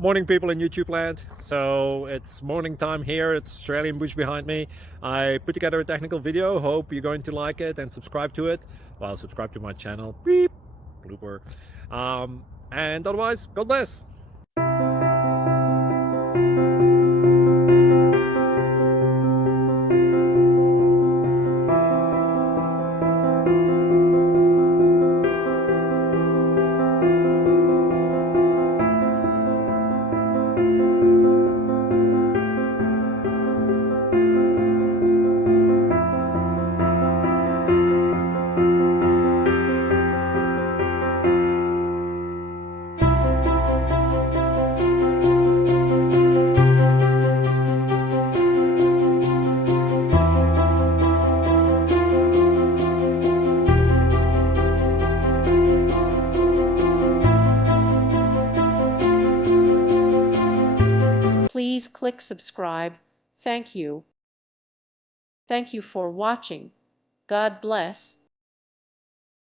Morning, people in YouTube land. So it's morning time here. It's Australian bush behind me. I put together a technical video. Hope you're going to like it and subscribe to it. Well, subscribe to my channel. Beep, blooper. And otherwise, God bless. Please click subscribe. Thank you. Thank you for watching. God bless.